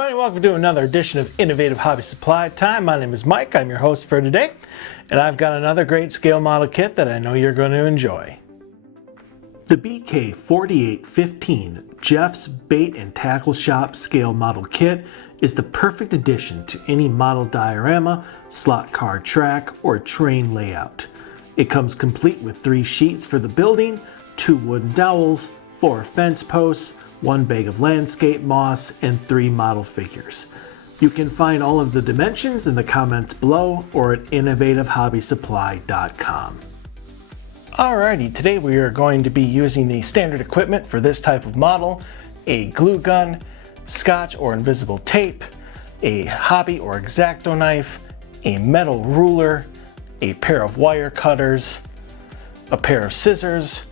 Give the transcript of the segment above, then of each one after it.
everybody, welcome to another edition of Innovative Hobby Supply Time. My name is Mike, I'm your host for today, and I've got another great scale model kit that I know you're going to enjoy. The BK4815 Jeff's Bait and Tackle Shop Scale Model Kit is the perfect addition to any model diorama, slot car track, or train layout. It comes complete with 3 sheets for the building, 2 wooden dowels, 4 fence posts, 1 bag of landscape moss, and 3 model figures. You can find all of the dimensions in the comments below or at innovativehobbysupply.com. Alrighty, today we are going to be using the standard equipment for this type of model: a glue gun, scotch or invisible tape, a hobby or X-Acto knife, a metal ruler, a pair of wire cutters, a pair of scissors,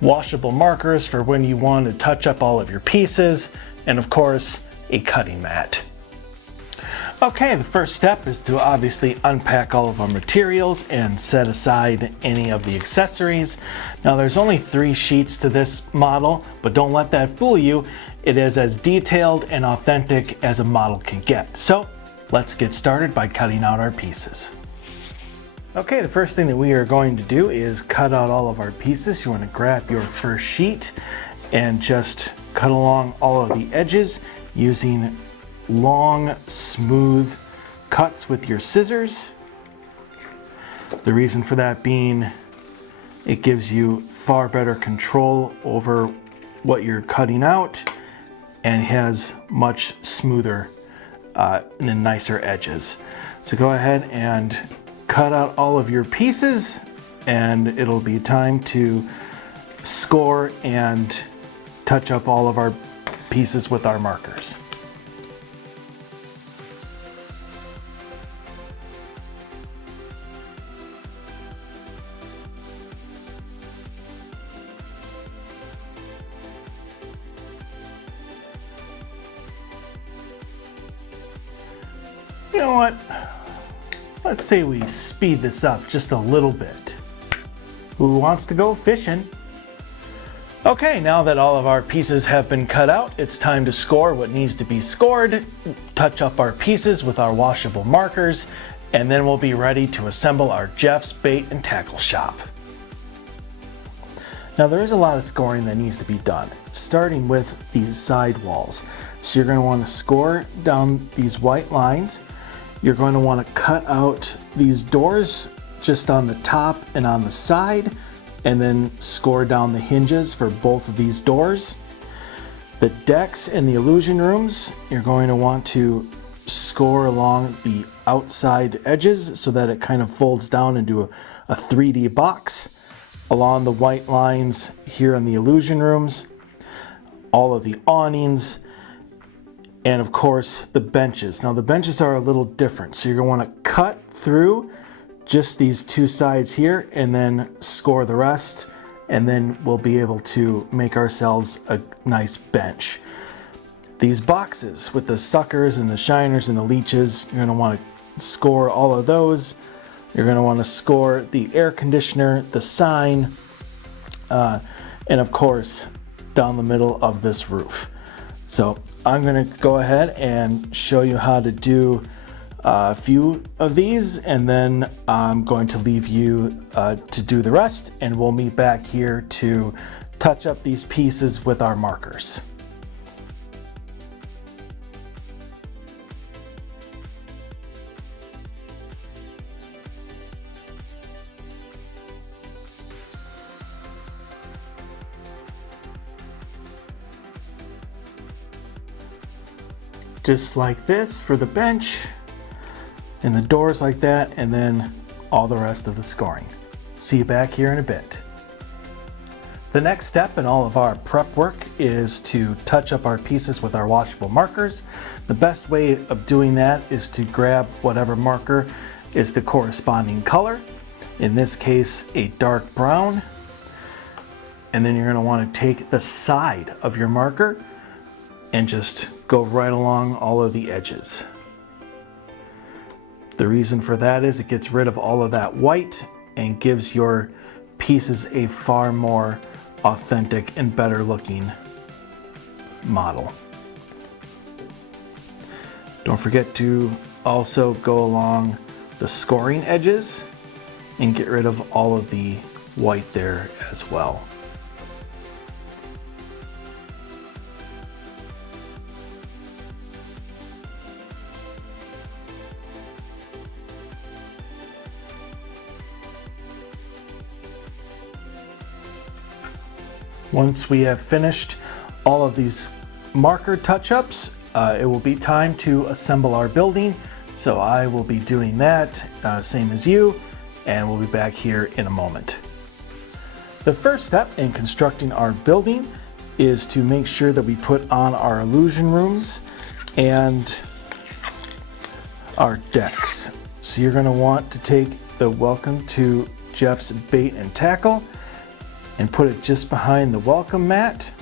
washable markers for when you want to touch up all of your pieces, and of course, a cutting mat. Okay, the first step is to obviously unpack all of our materials and set aside any of the accessories. Now there's only 3 sheets to this model, but don't let that fool you. It is as detailed and authentic as a model can get. So let's get started by cutting out our pieces. Okay, the first thing that we are going to do is cut out all of our pieces. You want to grab your first sheet and just cut along all of the edges using long, smooth cuts with your scissors. The reason for that being, it gives you far better control over what you're cutting out and has much smoother and nicer edges. So go ahead and cut out all of your pieces, and it'll be time to score and touch up all of our pieces with our markers. You know what? Let's say we speed this up just a little bit. Who wants to go fishing? Okay, now that all of our pieces have been cut out, it's time to score what needs to be scored, touch up our pieces with our washable markers, and then we'll be ready to assemble our Jeff's Bait and Tackle Shop. Now there is a lot of scoring that needs to be done, starting with these side walls. So you're going to want to score down these white lines. You're going to want to cut out these doors just on the top and on the side, and then score down the hinges for both of these doors. The decks and the illusion rooms, you're going to want to score along the outside edges so that it kind of folds down into a 3D box. Along the white lines here in the illusion rooms, all of the awnings, and of course the benches. Now the benches are a little different, so you're going to want to cut through just these 2 sides here and then score the rest, and then we'll be able to make ourselves a nice bench. These boxes with the suckers and the shiners and the leeches, you're going to want to score all of those. You're going to want to score the air conditioner, the sign, and of course down the middle of this roof. So I'm going to go ahead and show you how to do a few of these, and then I'm going to leave you to do the rest, and we'll meet back here to touch up these pieces with our markers. Just like this for the bench, and the doors like that, and then all the rest of the scoring. See you back here in a bit. The next step in all of our prep work is to touch up our pieces with our washable markers. The best way of doing that is to grab whatever marker is the corresponding color. In this case, a dark brown. And then you're going to want to take the side of your marker and just go right along all of the edges. The reason for that is it gets rid of all of that white and gives your pieces a far more authentic and better looking model. Don't forget to also go along the scoring edges and get rid of all of the white there as well. Once we have finished all of these marker touch-ups, it will be time to assemble our building. So I will be doing that, same as you, and we'll be back here in a moment. The first step in constructing our building is to make sure that we put on our illusion rooms and our decks. So you're going to want to take the Welcome to Jeff's Bait and Tackle and put it just behind the welcome mat.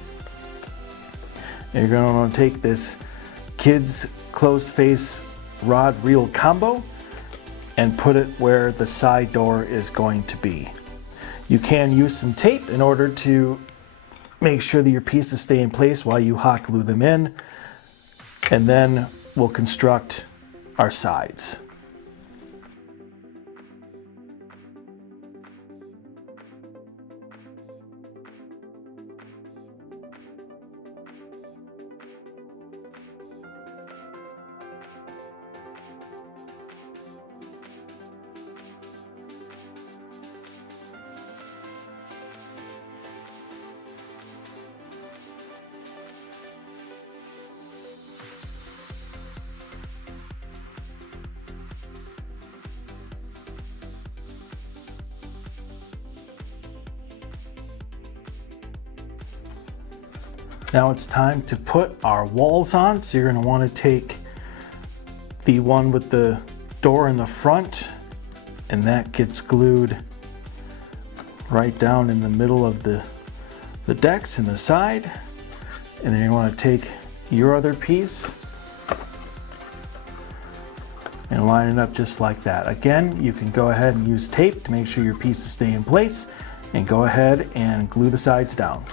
And you're going to want to take this kids closed face rod reel combo and put it where the side door is going to be. You can use some tape in order to make sure that your pieces stay in place while you hot glue them in, and then we'll construct our sides. Now it's time to put our walls on. So you're going to want to take the one with the door in the front, and that gets glued right down in the middle of the decks and the side. And then you want to take your other piece and line it up just like that. Again, you can go ahead and use tape to make sure your pieces stay in place, and go ahead and glue the sides down.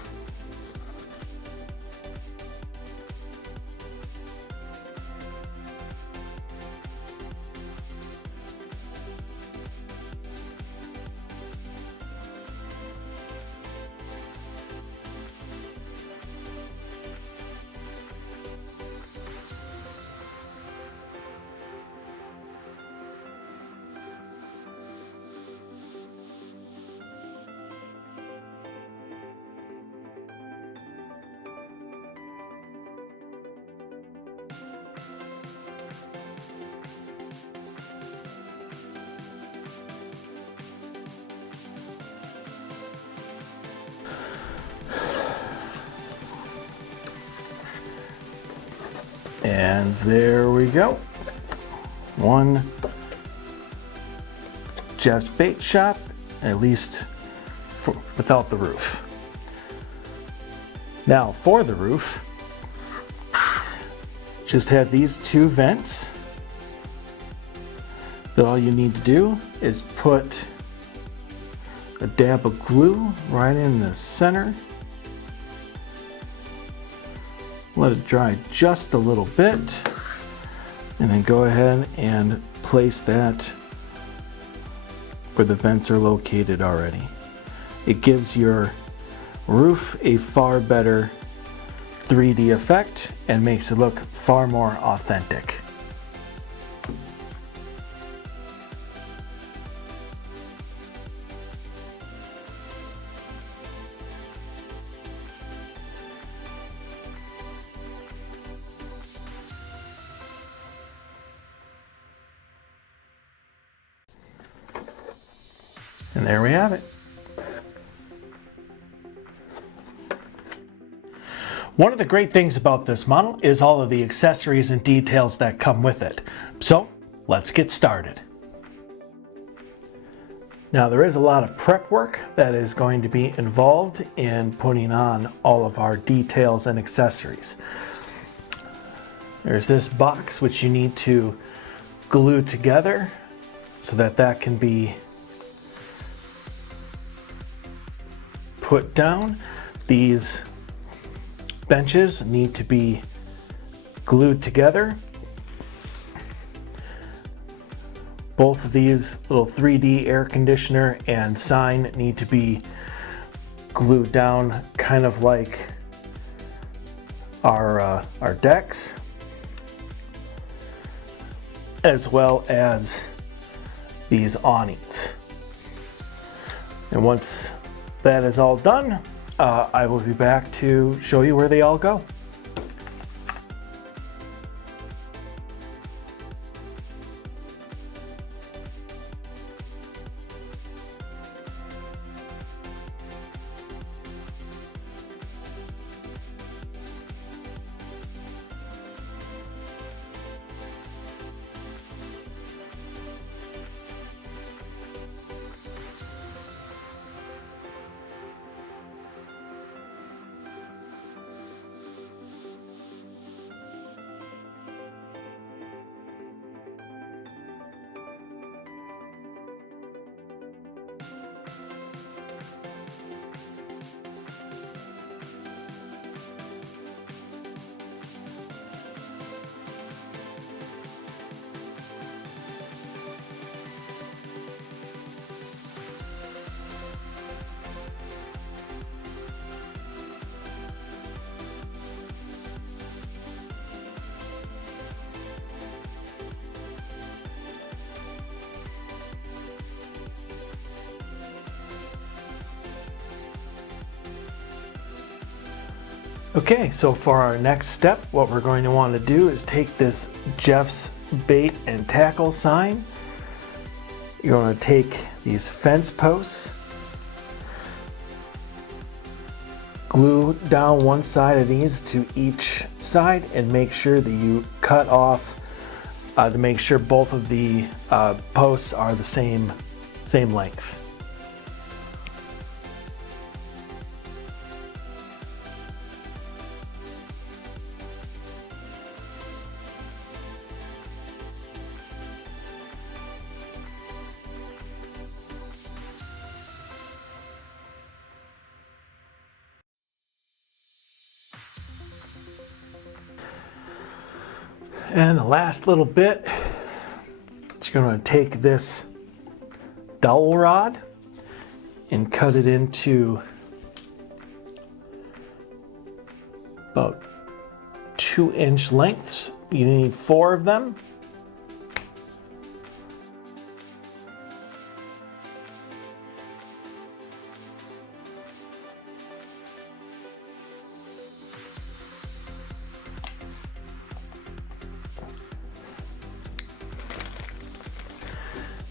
And there we go. One Jeff's Bait Shop, at least without the roof. Now for the roof, just have these two vents that all you need to do is put a dab of glue right in the center. Let it dry just a little bit, and then go ahead and place that where the vents are located already. It gives your roof a far better 3D effect and makes it look far more authentic. And there we have it. One of the great things about this model is all of the accessories and details that come with it. So let's get started. Now there is a lot of prep work that is going to be involved in putting on all of our details and accessories. There's this box which you need to glue together so that that can be put down. These benches need to be glued together, Both of these little 3D air conditioner and sign need to be glued down, kind of like our decks, as well as these awnings. And once that is all done, I will be back to show you where they all go. Okay, so for our next step, what we're going to want to do is take this Jeff's bait and tackle sign. You're going to take these fence posts, glue down one side of these to each side, and make sure that you cut off to make sure both of the posts are the same length. And the last little bit, you're going to take this dowel rod and cut it into about 2-inch lengths. You need 4 of them.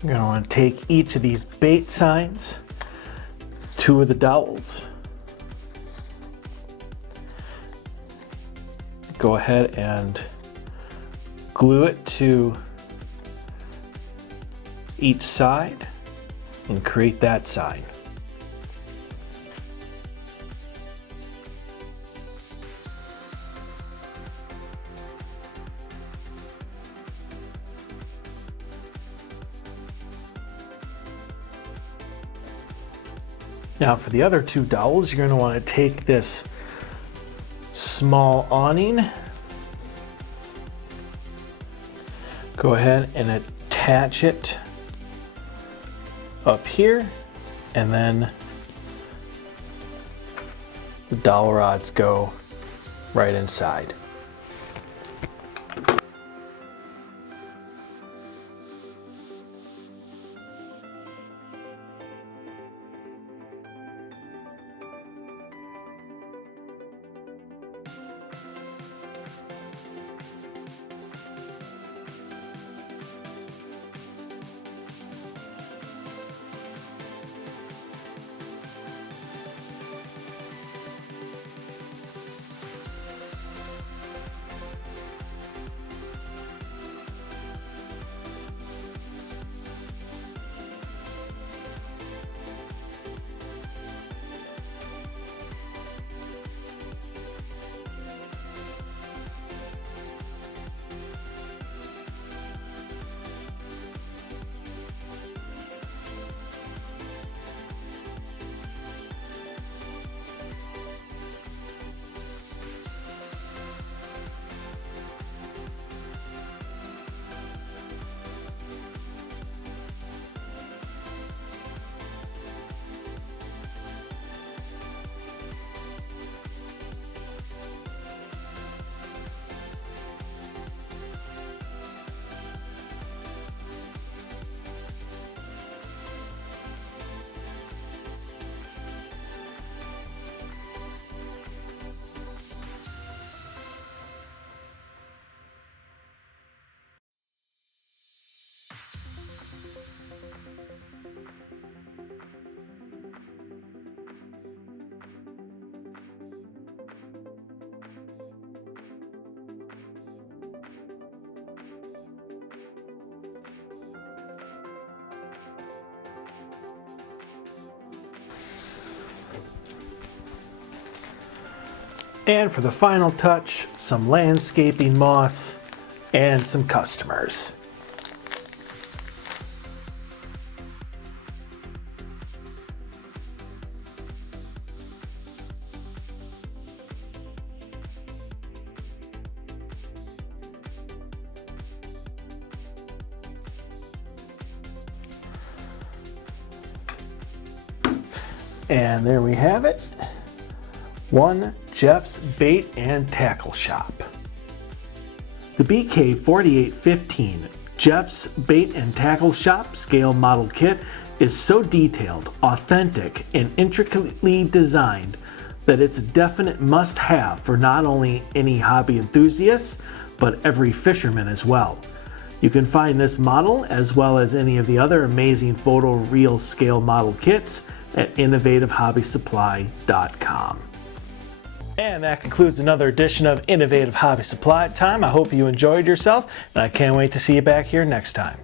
You're going to want to take each of these bait signs, 2 of the dowels. Go ahead and glue it to each side and create that sign. Now for the other 2 dowels, you're going to want to take this small awning, go ahead and attach it up here, and then the dowel rods go right inside. And for the final touch, some landscaping moss and some customers. And there we have it. One Jeff's Bait and Tackle Shop. The BK4815 Jeff's Bait and Tackle Shop scale model kit is so detailed, authentic, and intricately designed that it's a definite must-have for not only any hobby enthusiasts, but every fisherman as well. You can find this model, as well as any of the other amazing photoreal scale model kits, at innovativehobbysupply.com. And that concludes another edition of Innovative Hobby Supply Time. I hope you enjoyed yourself, and I can't wait to see you back here next time.